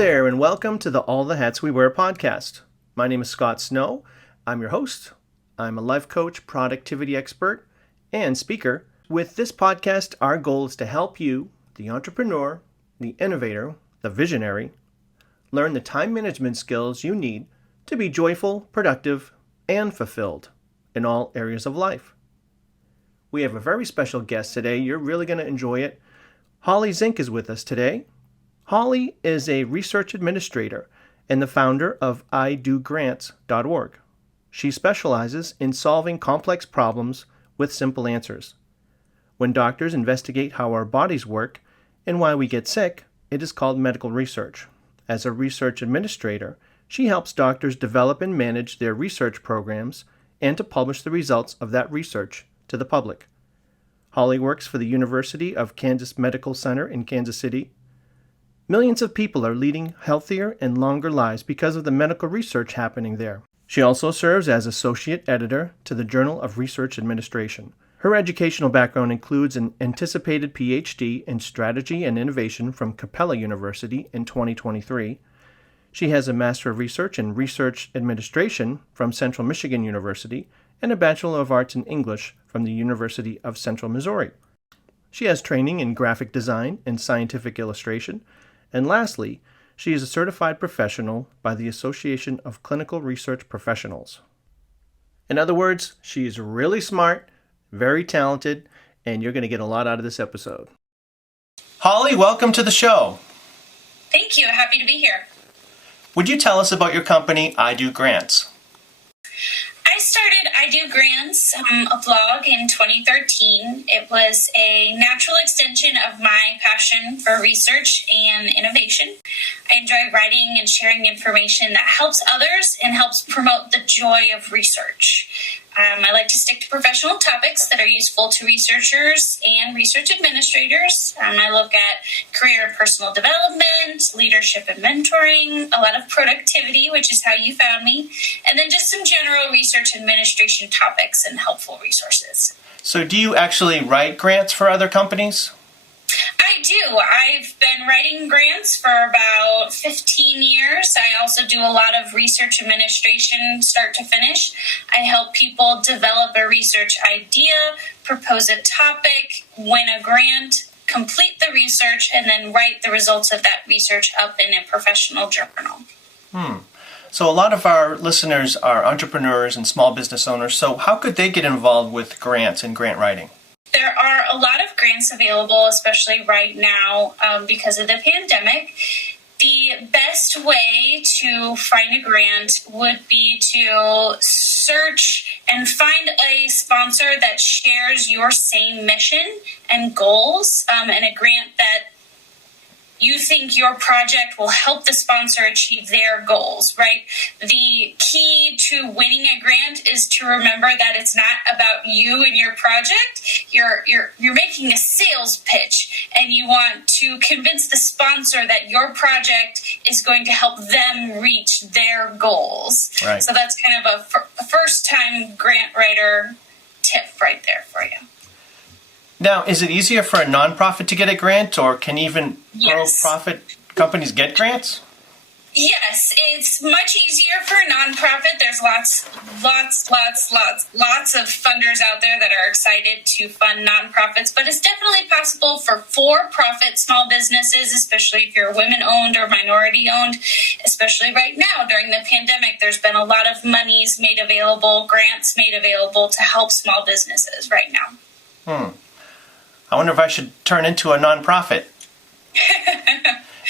there, and welcome to the All the Hats We Wear podcast. My name is Scott Snow. I'm your host. I'm a life coach, productivity expert, and speaker. With this podcast, our goal is to help you, the entrepreneur, the innovator, the visionary, learn the time management skills you need to be joyful, productive, and fulfilled in all areas of life. We have a very special guest today. You're really going to enjoy it. Holly Zink is with us today. Holly is a research administrator and the founder of idogrants.org. She specializes in solving complex problems with simple answers. When doctors investigate how our bodies work and why we get sick, it is called medical research. As a research administrator, she helps doctors develop and manage their research programs and to publish the results of that research to the public. Holly works for the University of Kansas Medical Center in Kansas City. Millions of people are leading healthier and longer lives because of the medical research happening there. She also serves as associate editor to the Journal of Research Administration. Her educational background includes an anticipated PhD in strategy and innovation from Capella University in 2023. She has a Master of Research in Research Administration from Central Michigan University and a Bachelor of Arts in English from the University of Central Missouri. She has training in graphic design and scientific illustration. And lastly, she is a certified professional by the Association of Clinical Research Professionals. In other words, she is really smart, very talented, and you're going to get a lot out of this episode. Holly, welcome to the show. Thank you. Happy to be here. Would you tell us about your company, I Do Grants? I started I Do Grants, a blog in 2013. It was a natural extension of my passion for research and innovation. I enjoy writing and sharing information that helps others and helps promote the joy of research. I like to stick to professional topics that are useful to researchers and research administrators. I look at career and personal development, leadership and mentoring, a lot of productivity, which is how you found me, and then just some general research administration topics and helpful resources. So do you actually write grants for other companies? I do. I've been writing grants for about 15 years. I also do a lot of research administration start to finish. I help people develop a research idea, propose a topic, win a grant, complete the research, and then write the results of that research up in a professional journal. So a lot of our listeners are entrepreneurs and small business owners. So how could they get involved with grants and grant writing? There are a lot of grants available, especially right now because of the pandemic. The best way to find a grant would be to search and find a sponsor that shares your same mission and goals, and a grant that you think your project will help the sponsor achieve their goals, right? The key to winning a grant is to remember that it's not about you and your project. You're making a sales pitch, and you want to convince the sponsor that your project is going to help them reach their goals. Right. So that's kind of a first-time grant writer tip right there for you. Now, is it easier for a nonprofit to get a grant, or can even Yes. profit companies get grants? Yes, it's much easier for a nonprofit. There's lots of funders out there that are excited to fund nonprofits, but it's definitely possible for for-profit small businesses, especially if you're women-owned or minority-owned, especially right now during the pandemic. There's been a lot of monies made available, grants made available to help small businesses right now. I wonder if I should turn into a nonprofit.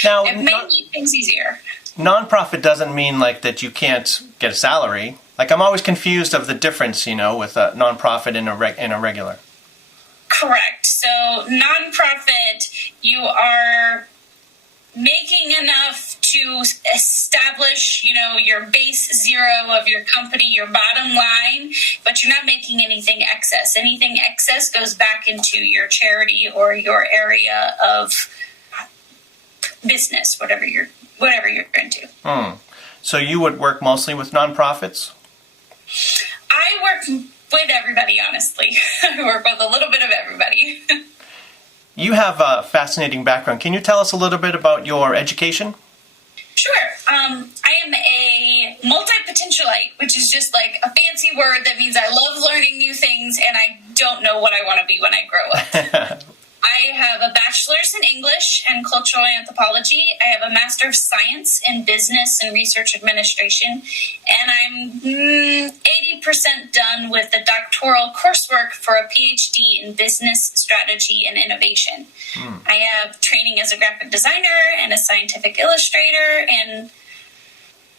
Now, It may make things easier. Nonprofit doesn't mean like that you can't get a salary. Like I'm always confused of the difference, with a nonprofit and a regular. Correct. So nonprofit, you are making enough to establish, your base zero of your company, your bottom line, but you're not making anything excess. Anything excess goes back into your charity or your area of business, whatever you're into. So you would work mostly with nonprofits? I work with everybody, honestly. I work with a little bit of everybody. You have a fascinating background. Can you tell us a little bit about your education? Sure. I am a multi-potentialite, which is just like a fancy word that means I love learning new things and I don't know what I want to be when I grow up. I have a bachelor's in English and cultural anthropology. I have a master of science in business and research administration. And I'm 80% done with the doctoral coursework for a PhD in business strategy and innovation. I have training as a graphic designer and a scientific illustrator, and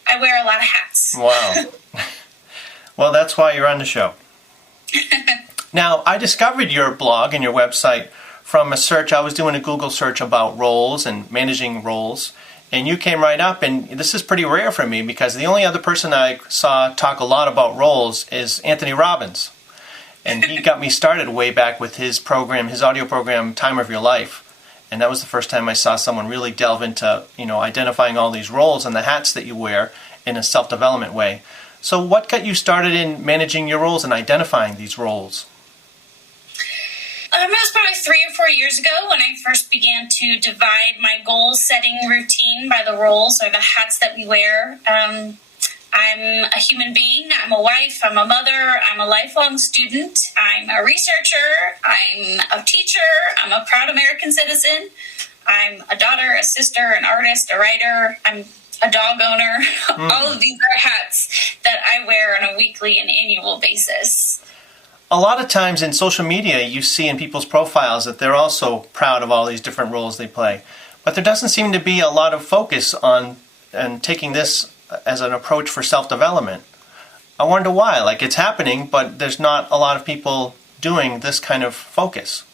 I wear a lot of hats. Wow. Well, that's why you're on the show. Now, I discovered your blog and your website from a search. I was doing a Google search about roles and managing roles, and you came right up, and this is pretty rare for me because the only other person I saw talk a lot about roles is Anthony Robbins. And he got me started way back with his program, his audio program, Time of Your Life. And that was the first time I saw someone really delve into, identifying all these roles and the hats that you wear in a self-development way. So what got you started in managing your roles and identifying these roles? It was probably 3 or 4 years ago when I first began to divide my goal-setting routine by the roles or the hats that we wear. I'm a human being. I'm a wife. I'm a mother. I'm a lifelong student. I'm a researcher. I'm a teacher. I'm a proud American citizen. I'm a daughter, a sister, an artist, a writer. I'm a dog owner. All of these are hats that I wear on a weekly and annual basis. A lot of times in social media, you see in people's profiles that they're also proud of all these different roles they play. But there doesn't seem to be a lot of focus on taking this as an approach for self-development. I wonder why. Like, it's happening, but there's not a lot of people doing this kind of focus.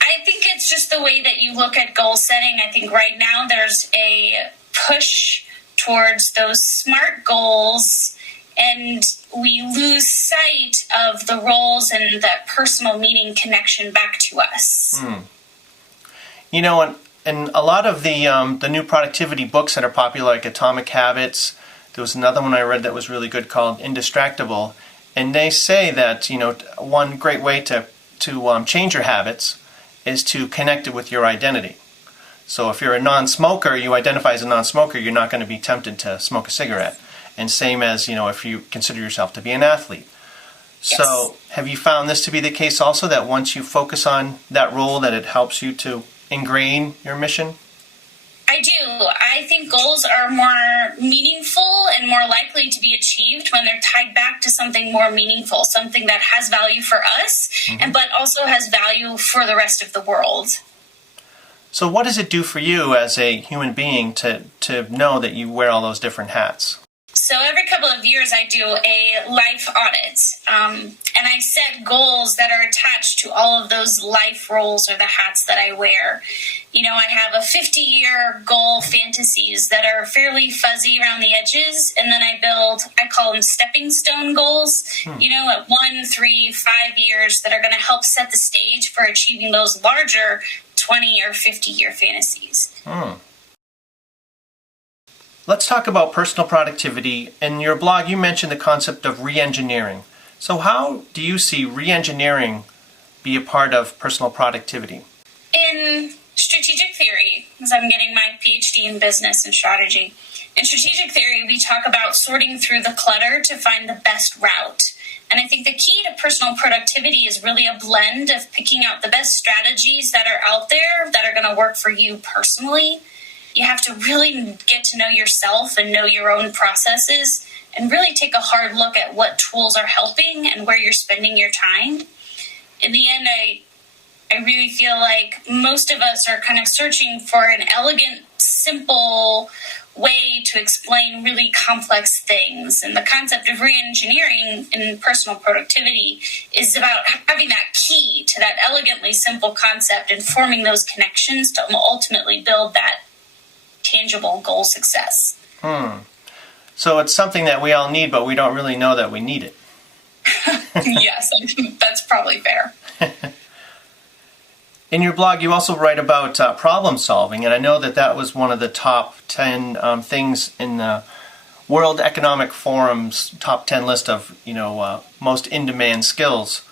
I think it's just the way that you look at goal setting. I think right now there's a push towards those SMART goals, and we lose sight of the roles and that personal meaning connection back to us. And a lot of the new productivity books that are popular, like Atomic Habits, there was another one I read that was really good called Indistractable, and they say that one great way to change your habits is to connect it with your identity. So if you're a non-smoker, you identify as a non-smoker, you're not going to be tempted to smoke a cigarette. And same as, if you consider yourself to be an athlete. Yes. So have you found this to be the case also, that once you focus on that role, that it helps you to ingrain your mission? I do. I think goals are more meaningful and more likely to be achieved when they're tied back to something more meaningful, something that has value for us, but also has value for the rest of the world. So what does it do for you as a human being to know that you wear all those different hats? So every couple of years I do a life audit, and I set goals that are attached to all of those life roles or the hats that I wear. I have a 50-year goal fantasies that are fairly fuzzy around the edges, and then I call them stepping stone goals, at 1, 3, 5 years that are going to help set the stage for achieving those larger 20 or 50-year fantasies. Let's talk about personal productivity. In your blog, you mentioned the concept of re-engineering. So how do you see re-engineering be a part of personal productivity? In strategic theory, because I'm getting my PhD in business and strategy, in strategic theory, we talk about sorting through the clutter to find the best route. And I think the key to personal productivity is really a blend of picking out the best strategies that are out there that are going to work for you personally. You have to really get to know yourself and know your own processes and really take a hard look at what tools are helping and where you're spending your time. In the end, I really feel like most of us are kind of searching for an elegant, simple way to explain really complex things. And the concept of re-engineering in personal productivity is about having that key to that elegantly simple concept and forming those connections to ultimately build that tangible goal success. So it's something that we all need, but we don't really know that we need it. Yes, that's probably fair. In your blog, you also write about problem solving, and I know that was one of the top 10 things in the World Economic Forum's top 10 list of most in-demand skills.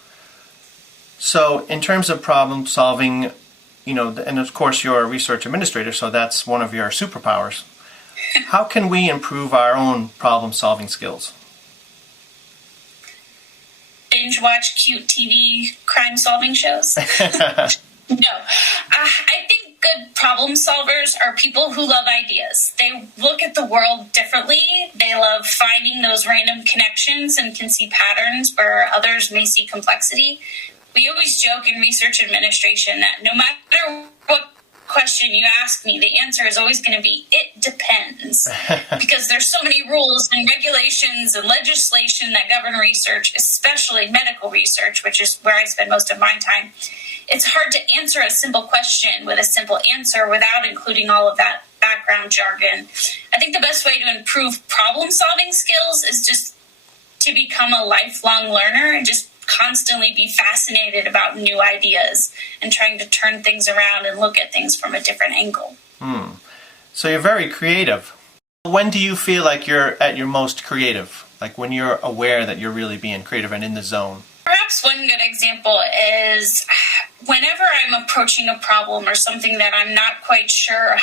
So in terms of problem solving, and of course you're a research administrator, so that's one of your superpowers. How can we improve our own problem-solving skills? Binge watch cute TV crime-solving shows? No. I think good problem solvers are people who love ideas. They look at the world differently. They love finding those random connections and can see patterns where others may see complexity. We always joke in research administration that no matter what question you ask me, the answer is always going to be, it depends. Because there's so many rules and regulations and legislation that govern research, especially medical research, which is where I spend most of my time. It's hard to answer a simple question with a simple answer without including all of that background jargon. I think the best way to improve problem-solving skills is just to become a lifelong learner and just constantly be fascinated about new ideas and trying to turn things around and look at things from a different angle. So you're very creative. When do you feel like you're at your most creative? Like when you're aware that you're really being creative and in the zone? Perhaps one good example is whenever I'm approaching a problem or something that I'm not quite sure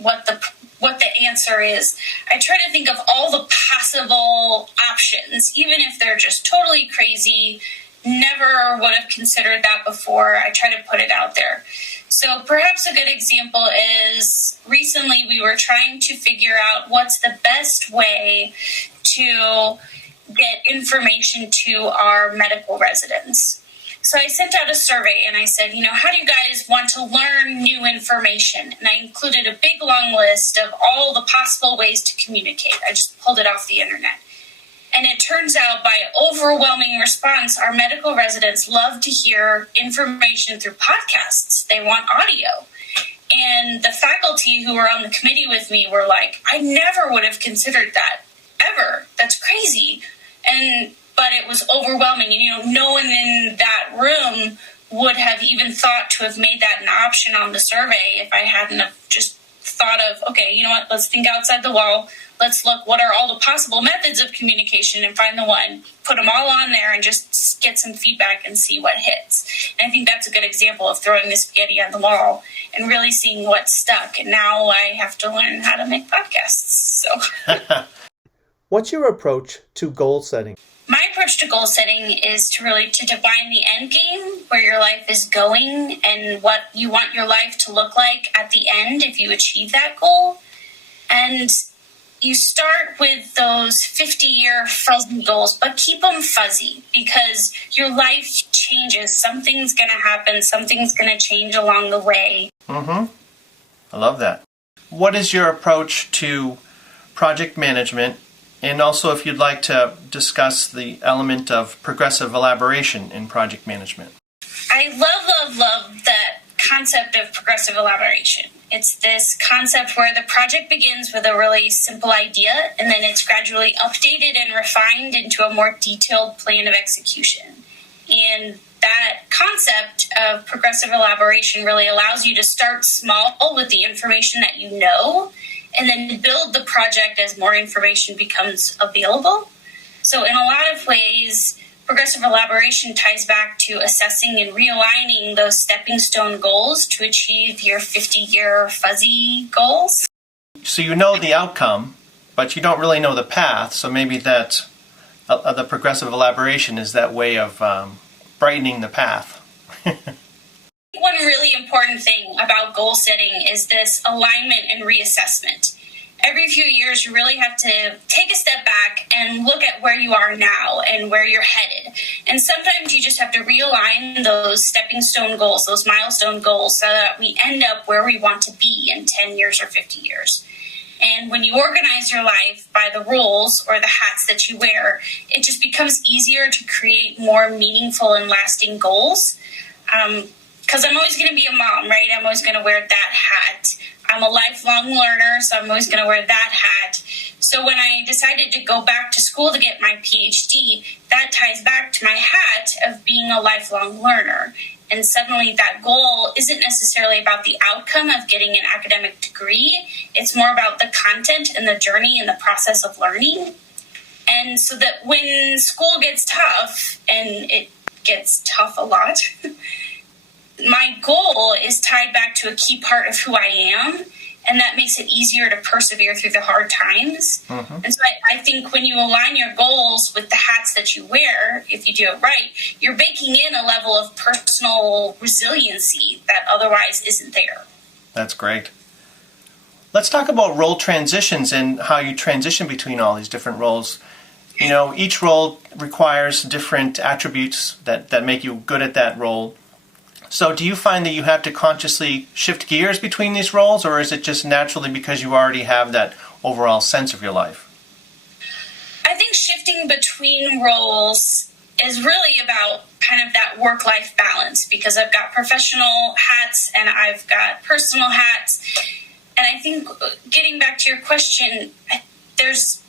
what the answer is, I try to think of all the possible options, even if they're just totally crazy, never would have considered that before. I try to put it out there. So perhaps a good example is recently we were trying to figure out what's the best way to get information to our medical residents. So I sent out a survey and I said, how do you guys want to learn new information? And I included a big long list of all the possible ways to communicate. I just pulled it off the internet. And it turns out by overwhelming response, our medical residents love to hear information through podcasts. They want audio. And the faculty who were on the committee with me were like, I never would have considered that, ever. That's crazy. But it was overwhelming. And, no one in that room would have even thought to have made that an option on the survey if I hadn't have just thought of, okay, you know what, let's think outside the wall. Let's look, what are all the possible methods of communication and find the one, put them all on there and just get some feedback and see what hits. And I think that's a good example of throwing the spaghetti on the wall and really seeing what stuck. And now I have to learn how to make podcasts. So, what's your approach to goal setting? My approach to goal setting is to define the end game, where your life is going and what you want your life to look like at the end if you achieve that goal. And you start with those 50-year fuzzy goals, but keep them fuzzy because your life changes. Something's going to happen. Something's going to change along the way. I love that. What is your approach to project management? And also, if you'd like to discuss the element of progressive elaboration in project management. I love that concept of progressive elaboration. It's this concept where the project begins with a really simple idea, and then it's gradually updated and refined into a more detailed plan of execution. And that concept of progressive elaboration really allows you to start small with the information that you know, and then build the project as more information becomes available. So in a lot of ways, progressive elaboration ties back to assessing and realigning those stepping stone goals to achieve your 50-year fuzzy goals. So you know the outcome, but you don't really know the path. So maybe that the progressive elaboration is that way of brightening the path. One really important thing about goal setting is this alignment and reassessment. Every few years, you really have to take a step back and look at where you are now and where you're headed. And sometimes you just have to realign those stepping stone goals, those milestone goals, so that we end up where we want to be in 10 years or 50 years. And when you organize your life by the rules or the hats that you wear, it just becomes easier to create more meaningful and lasting goals. Because I'm always going to be a mom, right? I'm always going to wear that hat. I'm a lifelong learner, so I'm always going to wear that hat. So when I decided to go back to school to get my PhD, that ties back to my hat of being a lifelong learner. And suddenly that goal isn't necessarily about the outcome of getting an academic degree. It's more about the content and the journey and the process of learning. And so that when school gets tough, and it gets tough a lot, my goal is tied back to a key part of who I am, and that makes it easier to persevere through the hard times. And so I think when you align your goals with the hats that you wear, if you do it right, you're baking in a level of personal resiliency that otherwise isn't there. That's great. Let's talk about role transitions and how you transition between all these different roles. You know, each role requires different attributes that make you good at that role. So do you find that you have to consciously shift gears between these roles, or is it just naturally because you already have that overall sense of your life? I think shifting between roles is really about kind of that work-life balance, because I've got professional hats and I've got personal hats. And I think getting back to your question, there's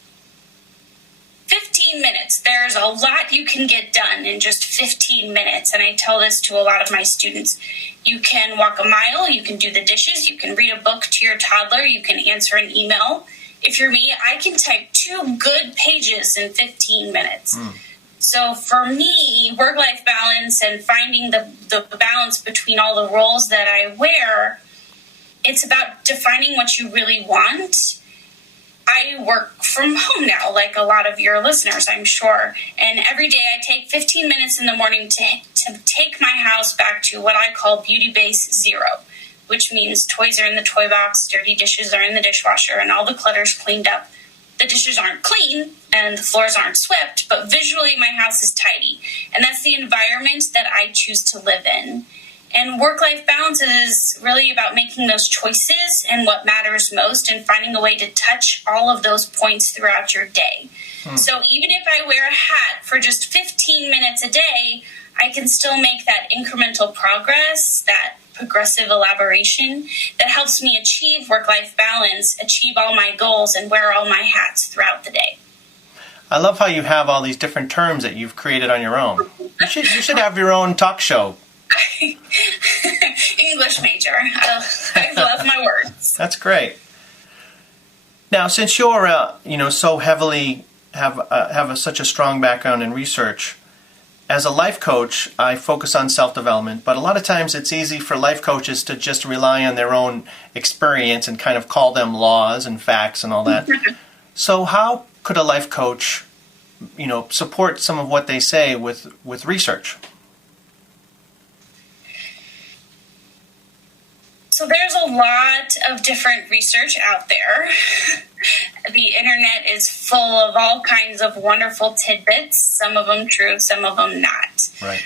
15 minutes. There's a lot you can get done in just 15 minutes. And I tell this to a lot of my students. You can walk a mile, you can do the dishes, you can read a book to your toddler, you can answer an email. If you're me, I can type 2 good pages in 15 minutes. So for me, work-life balance and finding the balance between all the roles that I wear, it's about defining what you really want. I work from home now, like a lot of your listeners, I'm sure. And every day I take 15 minutes in the morning to take my house back to what I call beauty base 0, which means toys are in the toy box, dirty dishes are in the dishwasher, and all the clutter's cleaned up. The dishes aren't clean and the floors aren't swept, but visually my house is tidy. And that's the environment that I choose to live in. And work-life balance is really about making those choices and what matters most and finding a way to touch all of those points throughout your day. So even if I wear a hat for just 15 minutes a day, I can still make that incremental progress, that progressive elaboration that helps me achieve work-life balance, achieve all my goals, and wear all my hats throughout the day. I love how you have all these different terms that you've created on your own. You should have your own talk show. English major. I love my words. That's great. Now, since you're so heavily have such a strong background in research, as a life coach, I focus on self-development, but a lot of times it's easy for life coaches to just rely on their own experience and kind of call them laws and facts and all that. So how could a life coach, support some of what they say with research? So there's a lot of different research out there. The internet is full of all kinds of wonderful tidbits, some of them true, some of them not. Right.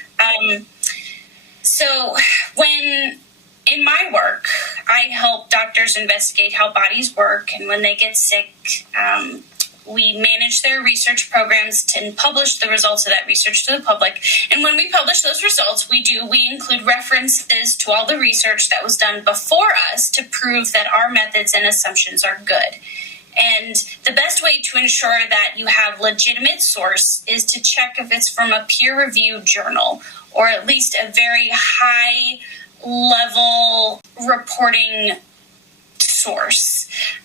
So when in my work, I help doctors investigate how bodies work, and when they get sick, we manage their research programs and publish the results of that research to the public. And when we publish those results, we include references to all the research that was done before us to prove that our methods and assumptions are good. And the best way to ensure that you have legitimate source is to check if it's from a peer-reviewed journal or at least a very high-level reporting source.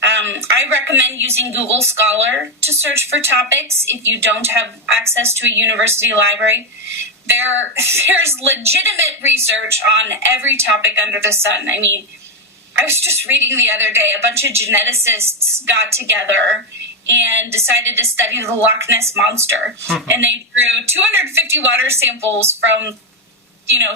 I recommend using Google Scholar to search for topics if you don't have access to a university library. There's legitimate research on every topic under the sun. I mean, I was just reading the other day, a bunch of geneticists got together and decided to study the Loch Ness Monster. And they drew 250 water samples from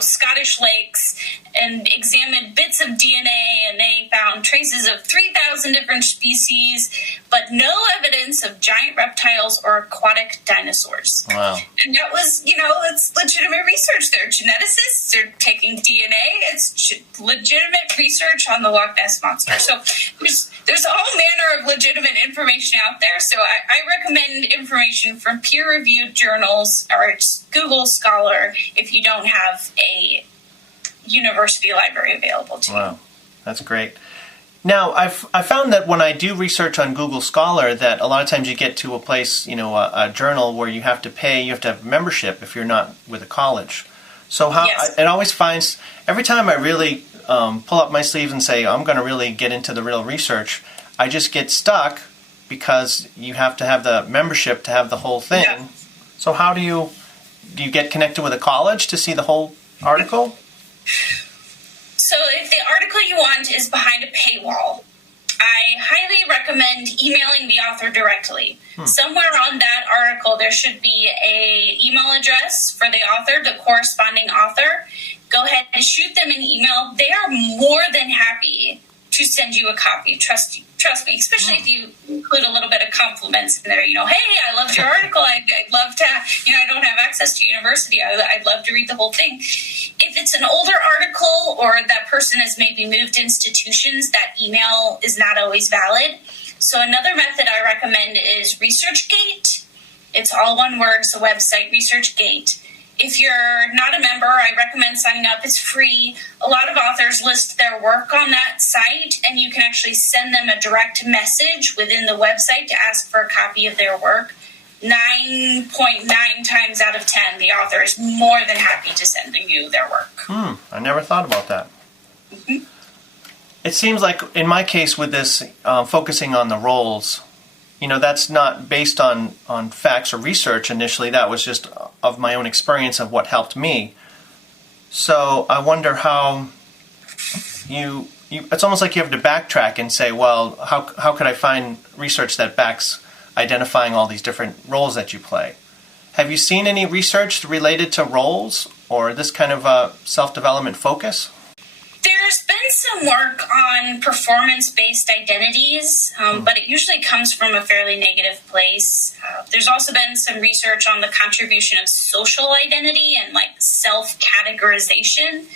Scottish lakes and examined bits of DNA, and they found traces of 3,000 different species, but no evidence of giant reptiles or aquatic dinosaurs. Wow. And that was, it's legitimate research. They're geneticists, they're taking DNA, it's legitimate research on the Loch Ness Monster. So there's all manner of legitimate information out there, so I recommend information from peer-reviewed journals or just Google Scholar if you don't have a university library available to you. Wow, that's great. Now, I found that when I do research on Google Scholar, that a lot of times you get to a place, a journal where you have to have membership if you're not with a college. So it always finds, every time I really pull up my sleeves and say, I'm going to really get into the real research, I just get stuck because you have to have the membership to have the whole thing. Yeah. So how do you get connected with a college to see the whole article? So if the article you want is behind a paywall, I highly recommend emailing the author directly. Somewhere on that article, there should be an email address for the author, the corresponding author. Go ahead and shoot them an email. They are more than happy to send you a copy. Trust me, especially if you include a little bit of compliments in there. Hey, I loved your article. I'd love to, I don't have access to university. I'd love to read the whole thing. If it's an older article or that person has maybe moved institutions, that email is not always valid. So another method I recommend is ResearchGate. It's all one word, it's the website, ResearchGate. If you're not a member, I recommend signing up. It's free. A lot of authors list their work on that site, and you can actually send them a direct message within the website to ask for a copy of their work. 9.9 times out of 10, the author is more than happy to send you their work. I never thought about that. Mm-hmm. It seems like, in my case with this, focusing on the roles, that's not based on facts or research initially. That was just of my own experience of what helped me. So I wonder how it's almost like you have to backtrack and say, well, how could I find research that backs identifying all these different roles that you play? Have you seen any research related to roles or this kind of self-development focus? There's been some work on performance-based identities, but it usually comes from a fairly negative place. There's also been some research on the contribution of social identity and self-categorization,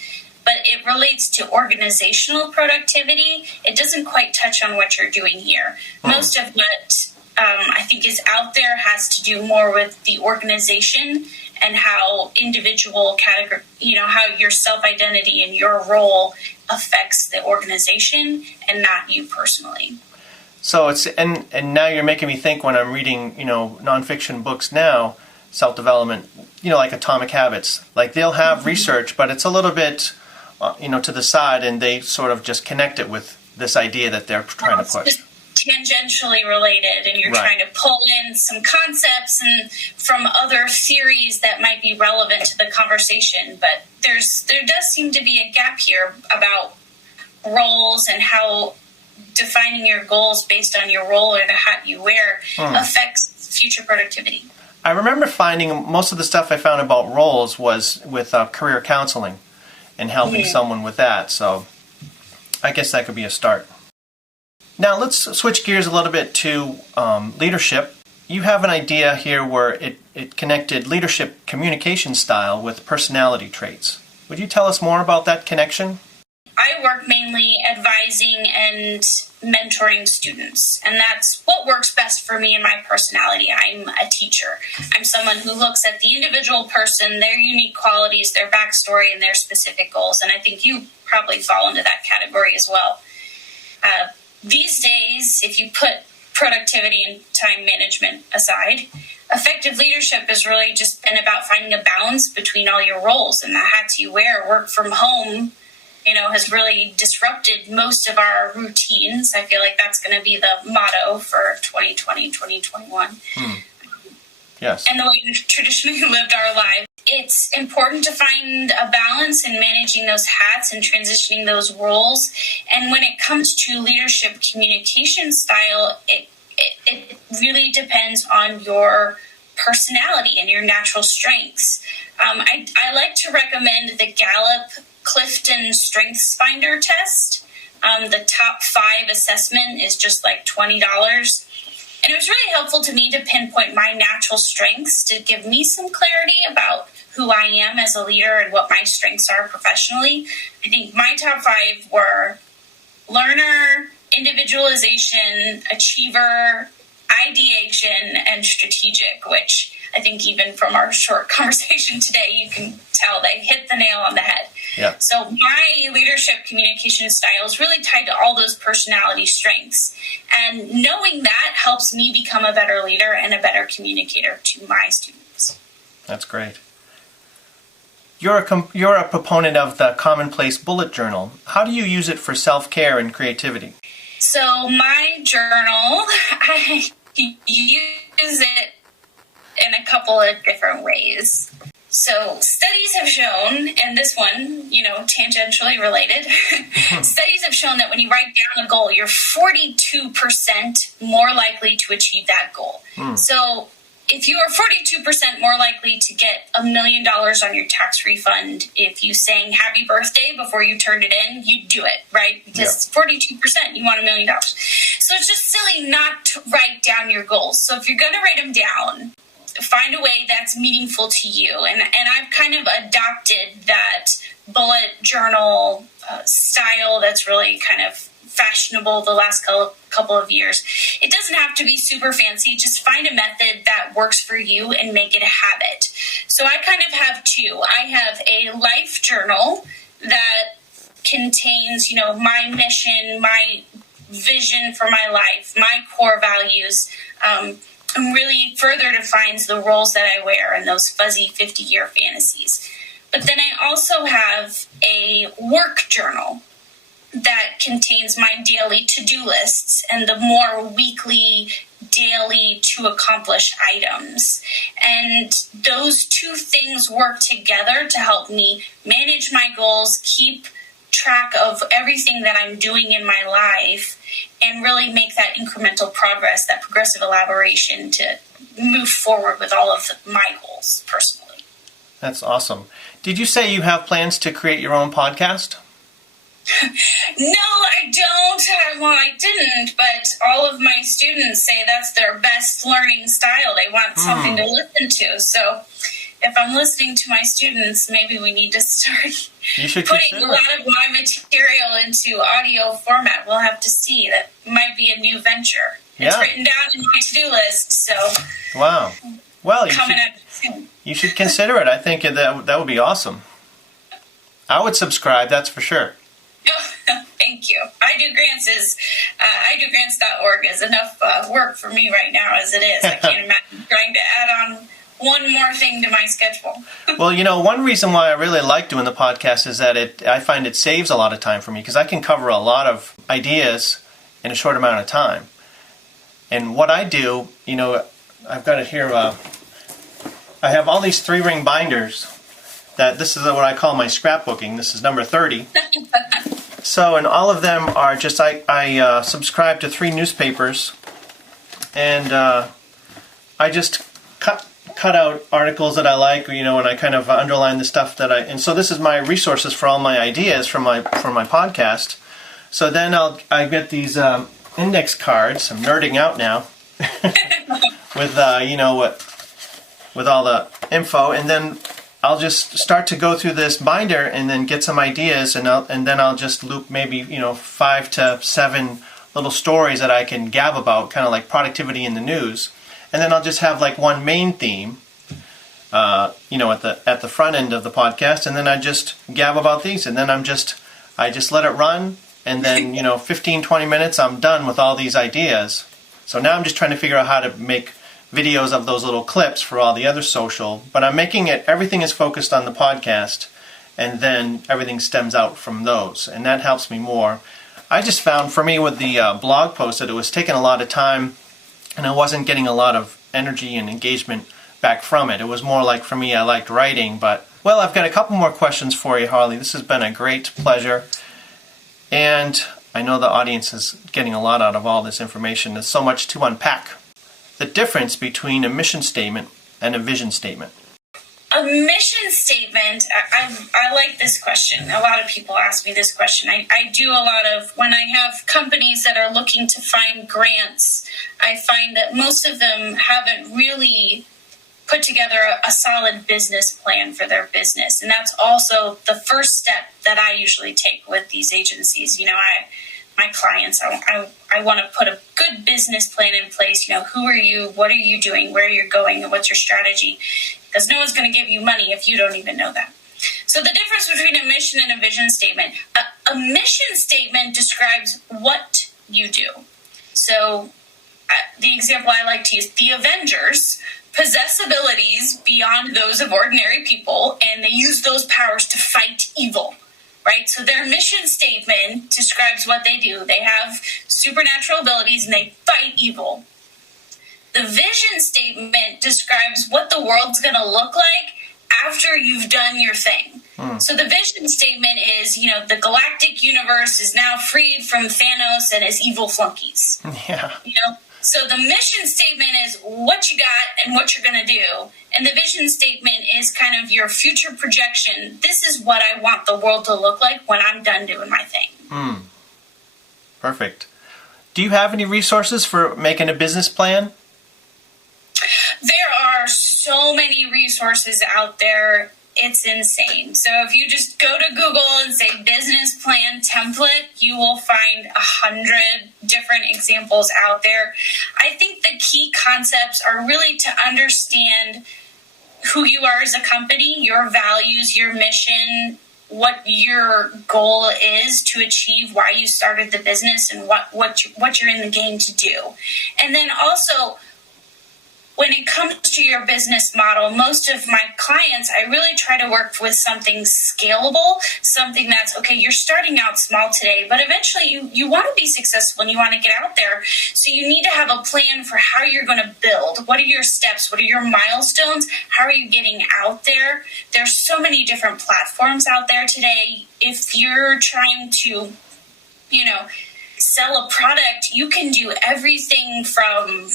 but it relates to organizational productivity. It doesn't quite touch on what you're doing here. Most of what I think is out there has to do more with the organization and how individual category, how your self-identity and your role affects the organization and not you personally. So it's and now you're making me think when I'm reading, nonfiction books now, self-development, like Atomic Habits, like they'll have research, but it's a little bit, to the side, and they sort of just connect it with this idea that they're trying to push. Tangentially related, and you're trying to pull in some concepts and from other theories that might be relevant to the conversation. But there does seem to be a gap here about roles and how defining your goals based on your role or the hat you wear affects future productivity. I remember finding most of the stuff I found about roles was with career counseling and helping someone with that. So I guess that could be a start. Now let's switch gears a little bit to leadership. You have an idea here where it connected leadership communication style with personality traits. Would you tell us more about that connection? I work mainly advising and mentoring students, and that's what works best for me and my personality. I'm a teacher. I'm someone who looks at the individual person, their unique qualities, their backstory, and their specific goals, and I think you probably fall into that category as well. These days, if you put productivity and time management aside, effective leadership has really just been about finding a balance between all your roles and the hats you wear. Work from home, has really disrupted most of our routines. I feel like that's going to be the motto for 2020, 2021. Yes. And the way we've traditionally lived our lives. It's important to find a balance in managing those hats and transitioning those roles. And when it comes to leadership communication style, it really depends on your personality and your natural strengths. I like to recommend the Gallup-Clifton Strengths Finder test. The top 5 assessment is just like $20. And it was really helpful to me to pinpoint my natural strengths to give me some clarity about who I am as a leader and what my strengths are professionally. I think my top 5 were learner, individualization, achiever, ideation, and strategic, which I think even from our short conversation today, you can tell they hit the nail on the head. Yeah. So my leadership communication style is really tied to all those personality strengths. And knowing that helps me become a better leader and a better communicator to my students. That's great. You're a proponent of the Commonplace Bullet Journal. How do you use it for self-care and creativity? So my journal, I use it in a couple of different ways. So studies have shown, and this one, tangentially related, studies have shown that when you write down a goal, you're 42% more likely to achieve that goal. So if you are 42% more likely to get $1 million on your tax refund, if you sang happy birthday before you turned it in, you do it, right? Because 42%, you want $1 million. So it's just silly not to write down your goals. So if you're going to write them down, find a way that's meaningful to you. And I've kind of adopted that bullet journal style that's really kind of fashionable the last couple of years. It doesn't have to be super fancy. Just find a method that works for you and make it a habit. So I kind of have two. I have a life journal that contains, my mission, my vision for my life, my core values, and really further defines the roles that I wear in those fuzzy 50-year fantasies. But then I also have a work journal that contains my daily to-do lists and the more weekly, daily to-accomplish items. And those two things work together to help me manage my goals, keep track of everything that I'm doing in my life, and really make that incremental progress, that progressive elaboration to move forward with all of my goals personally. That's awesome. Did you say you have plans to create your own podcast? No, I don't. Well, I didn't, but all of my students say that's their best learning style. They want something to listen to. So if I'm listening to my students, maybe we need to start putting a lot of my material into audio format. We'll have to see. That might be a new venture. It's written down in my to-do list. So wow. Well, you should consider it. I think that would be awesome. I would subscribe, that's for sure. Thank you. iDoGrants.org is enough work for me right now as it is. I can't imagine trying to add on one more thing to my schedule. Well, one reason why I really like doing the podcast is that I find it saves a lot of time for me because I can cover a lot of ideas in a short amount of time. And what I do, I've got it here. I have all these 3-ring binders. This is what I call my scrapbooking. This is number 30. So, and all of them are just, I subscribe to 3 newspapers, and I just cut out articles that I like, and I kind of underline the stuff and so this is my resources for all my ideas for my podcast. So then I get these index cards. I'm nerding out now with with all the info, and then I'll just start to go through this binder and then get some ideas, and then I'll just loop maybe 5 to 7 little stories that I can gab about, kind of like productivity in the news, and then I'll just have like one main theme, at the front end of the podcast, and then I just gab about these, and then I just let it run, and then 15-20 minutes I'm done with all these ideas. So now I'm just trying to figure out how to make videos of those little clips for all the other social, but I'm making everything is focused on the podcast, and then everything stems out from those, and that helps me more. I just found for me with the blog post that it was taking a lot of time, and I wasn't getting a lot of energy and engagement back from it. It was more like, for me, I liked writing, but, well, I've got a couple more questions for you, Harley. This has been a great pleasure, and I know the audience is getting a lot out of all this information. There's so much to unpack. The difference between a mission statement and a vision statement. A mission statement, I like this question. A lot of people ask me this question. I do a lot of, when I have companies that are looking to find grants, I find that most of them haven't really put together a solid business plan for their business. And that's also the first step that I usually take with these agencies. My clients, I want to put a good business plan in place. Who are you? What are you doing? Where you're going? And what's your strategy? Because no one's going to give you money if you don't even know that. So the difference between a mission and a vision statement. A mission statement describes what you do. So the example I like to use, the Avengers possess abilities beyond those of ordinary people, and they use those powers to fight evil. Right? So their mission statement describes what they do. They have supernatural abilities and they fight evil. The vision statement describes what the world's going to look like after you've done your thing. So the vision statement is, the galactic universe is now freed from Thanos and his evil flunkies. Yeah. So the mission statement is what you got and what you're going to do. And the vision statement is kind of your future projection. This is what I want the world to look like when I'm done doing my thing. Perfect. Do you have any resources for making a business plan? There are so many resources out there. It's insane. So if you just go to Google and say business plan template, you will find 100 different examples out there. I think the key concepts are really to understand who you are as a company, your values, your mission, what your goal is to achieve, why you started the business, and what you're in the game to do. And then also, when it comes to your business model, most of my clients, I really try to work with something scalable, something that's, okay, you're starting out small today, but eventually you want to be successful and you want to get out there. So you need to have a plan for how you're going to build. What are your steps? What are your milestones? How are you getting out there? There's so many different platforms out there today. If you're trying to, sell a product, you can do everything from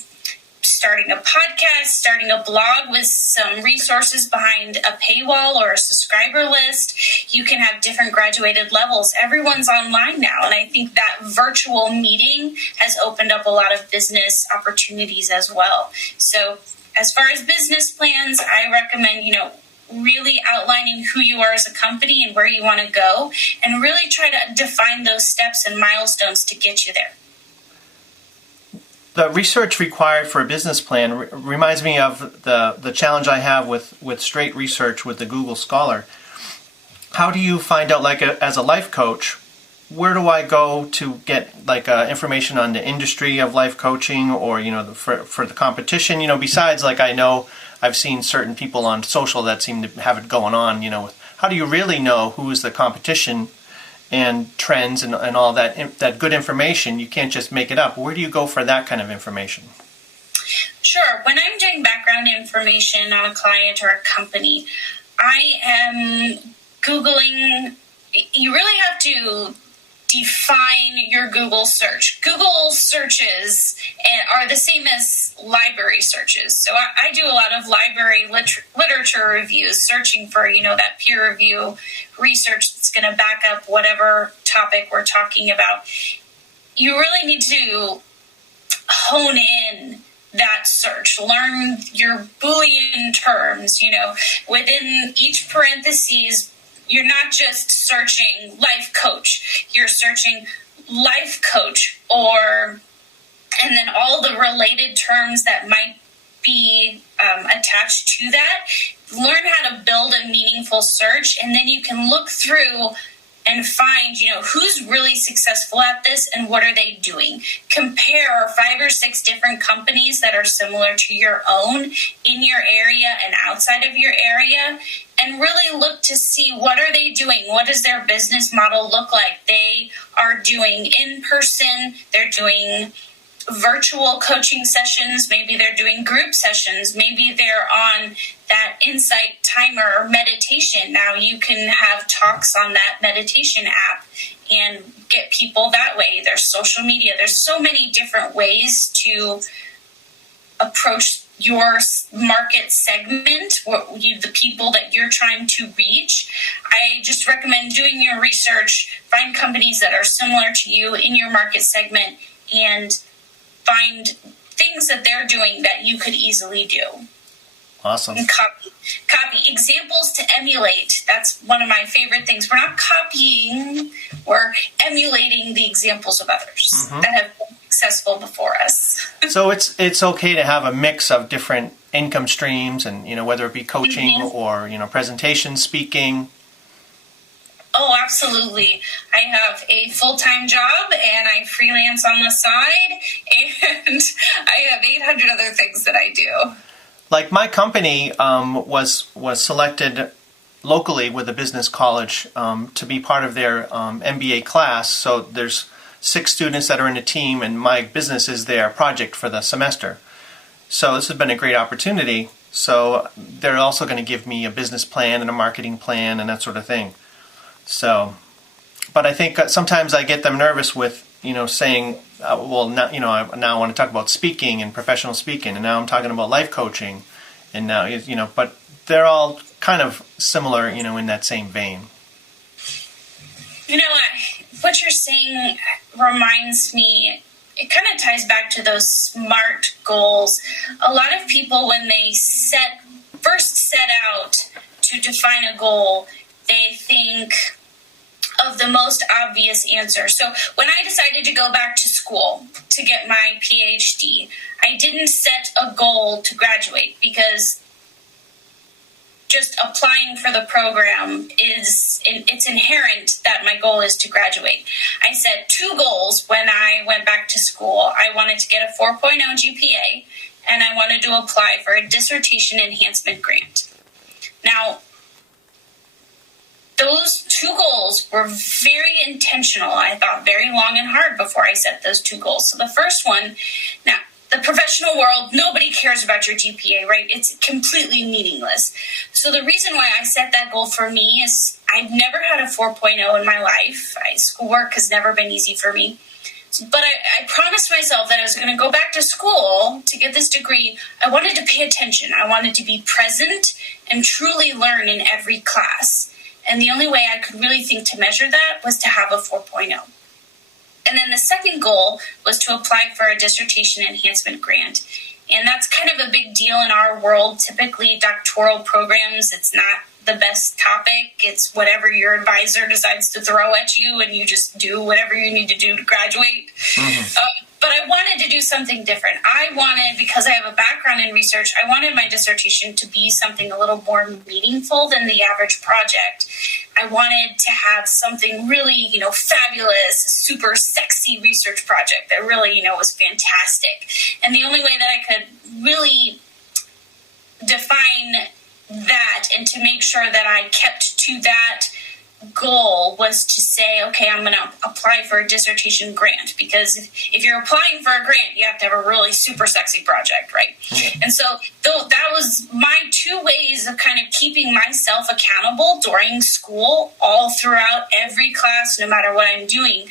starting a podcast, starting a blog with some resources behind a paywall or a subscriber list. You can have different graduated levels. Everyone's online now. And I think that virtual meeting has opened up a lot of business opportunities as well. So as far as business plans, I recommend, really outlining who you are as a company and where you want to go, and really try to define those steps and milestones to get you there. The research required for a business plan reminds me of the challenge I have with straight research with the Google Scholar. How do you find out, as a life coach, where do I go to get information on the industry of life coaching, or for the competition? Besides, I know I've seen certain people on social that seem to have it going on. How do you really know who is the competition and trends and all that good information? You can't just make it up. Where do you go for that kind of information? Sure. When I'm doing background information on a client or a company, I am Googling. You really have to define your Google search. Google searches are the same as library searches. So I do a lot of library literature reviews, searching for, that peer review research that's going to back up whatever topic we're talking about. You really need to hone in that search, learn your Boolean terms, within each parentheses. You're not just searching life coach, you're searching life coach, and then all the related terms that might be attached to that. Learn how to build a meaningful search, and then you can look through and find, who's really successful at this and what are they doing. Compare 5 or 6 different companies that are similar to your own in your area and outside of your area, and really look to see what are they doing. What does their business model look like? They are doing in-person, they're doing virtual coaching sessions, maybe they're doing group sessions, maybe they're on that insight timer or meditation. Now you can have talks on that meditation app and get people that way. There's social media. There's so many different ways to approach your market segment, the people that you're trying to reach. I just recommend doing your research, find companies that are similar to you in your market segment, and find things that they're doing that you could easily do. Awesome. And copy examples to emulate. That's one of my favorite things. We're not copying, we're emulating the examples of others that have been successful before us. So it's okay to have a mix of different income streams, and whether it be coaching or presentation, speaking. Oh, absolutely. I have a full-time job and I freelance on the side, and I have 800 other things that I do. Like my company was selected locally with a business college to be part of their MBA class. So there's 6 students that are in a team, and my business is their project for the semester. So this has been a great opportunity. So they're also going to give me a business plan and a marketing plan and that sort of thing. So, but I think sometimes I get them nervous with, saying, well, now, now I want to talk about speaking and professional speaking, and now I'm talking about life coaching, and now, but they're all kind of similar, in that same vein. What you're saying reminds me, it kind of ties back to those SMART goals. A lot of people, when they first set out to define a goal, they think of the most obvious answer. So when I decided to go back to school to get my PhD, I didn't set a goal to graduate, because just applying for the program it's inherent that my goal is to graduate. I set 2 goals when I went back to school. I wanted to get a 4.0 GPA, and I wanted to apply for a dissertation enhancement grant. Now, those 2 goals were very intentional. I thought very long and hard before I set those 2 goals. So the first one, now, the professional world, nobody cares about your GPA, right? It's completely meaningless. So the reason why I set that goal for me is I've never had a 4.0 in my life. Schoolwork has never been easy for me. But I promised myself that I was going to go back to school to get this degree. I wanted to pay attention. I wanted to be present and truly learn in every class. And the only way I could really think to measure that was to have a 4.0. And then the second goal was to apply for a dissertation enhancement grant. And that's kind of a big deal in our world. Typically, doctoral programs, it's not the best topic. It's whatever your advisor decides to throw at you, and you just do whatever you need to do to graduate. Mm-hmm. But I wanted to do something different. Because I have a background in research, I wanted my dissertation to be something a little more meaningful than the average project. I wanted to have something really, fabulous, super sexy research project that really, was fantastic. And the only way that I could really define that and to make sure that I kept to that goal was to say, okay, I'm going to apply for a dissertation grant, because if you're applying for a grant, you have to have a really super sexy project, right? Mm-hmm. And so that was my 2 ways of kind of keeping myself accountable during school, all throughout every class, no matter what I'm doing.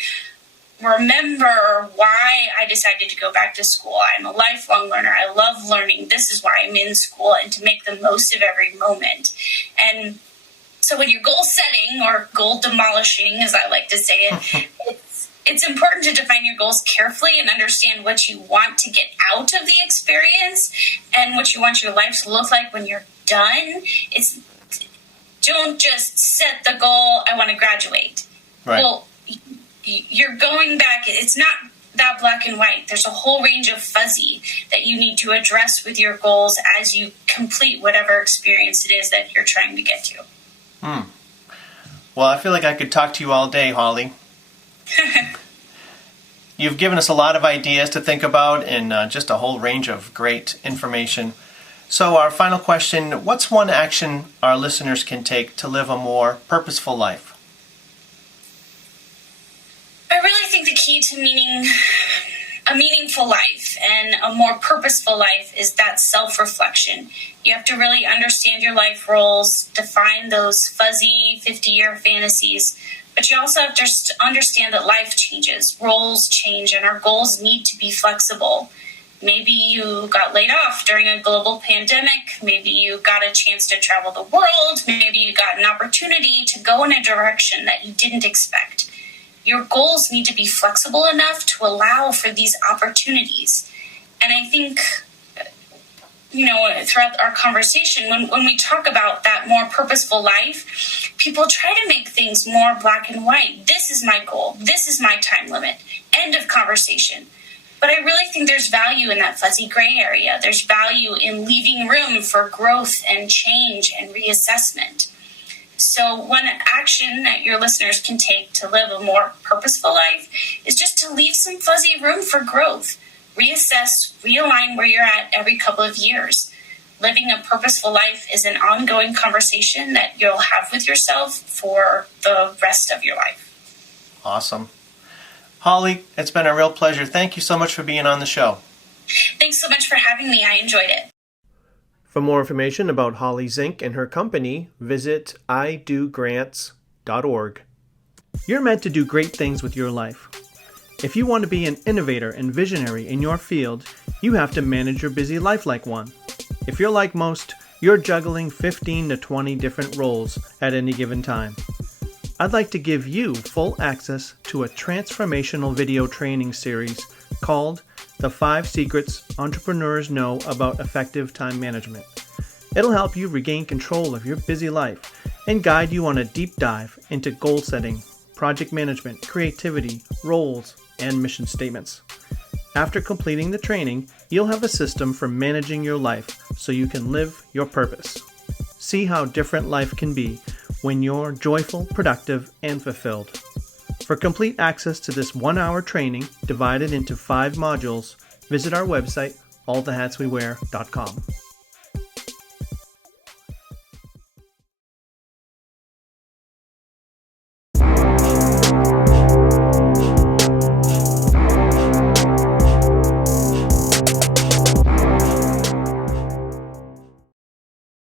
Remember why I decided to go back to school. I'm a lifelong learner. I love learning. This is why I'm in school, and to make the most of every moment. And so when you're goal setting, or goal demolishing, as I like to say it, it's important to define your goals carefully and understand what you want to get out of the experience and what you want your life to look like when you're done. Don't just set the goal, I want to graduate. Right. Well, you're going back. It's not that black and white. There's a whole range of fuzzy that you need to address with your goals as you complete whatever experience it is that you're trying to get to. Well, I feel like I could talk to you all day, Holly. You've given us a lot of ideas to think about, and just a whole range of great information. So our final question, what's one action our listeners can take to live a more purposeful life? I really think the key to a meaningful life and a more purposeful life is that self-reflection. You have to really understand your life roles, define those fuzzy 50-year fantasies, but you also have to understand that life changes, roles change, and our goals need to be flexible. Maybe you got laid off during a global pandemic. Maybe you got a chance to travel the world. Maybe you got an opportunity to go in a direction that you didn't expect. Your goals need to be flexible enough to allow for these opportunities. And I think, throughout our conversation, when we talk about that more purposeful life, people try to make things more black and white. This is my goal. This is my time limit. End of conversation. But I really think there's value in that fuzzy gray area. There's value in leaving room for growth and change and reassessment. So one action that your listeners can take to live a more purposeful life is just to leave some fuzzy room for growth. Reassess, realign where you're at every couple of years. Living a purposeful life is an ongoing conversation that you'll have with yourself for the rest of your life. Awesome. Holly, it's been a real pleasure. Thank you so much for being on the show. Thanks so much for having me. I enjoyed it. For more information about Holly Zink and her company, visit idogrants.org. You're meant to do great things with your life. If you want to be an innovator and visionary in your field, you have to manage your busy life like one. If you're like most, you're juggling 15 to 20 different roles at any given time. I'd like to give you full access to a transformational video training series called The 5 Secrets Entrepreneurs Know About Effective Time Management. It'll help you regain control of your busy life and guide you on a deep dive into goal setting, project management, creativity, roles, and mission statements. After completing the training, you'll have a system for managing your life so you can live your purpose. See how different life can be when you're joyful, productive, and fulfilled. For complete access to this 1-hour training divided into 5 modules, visit our website, allthehatswewear.com.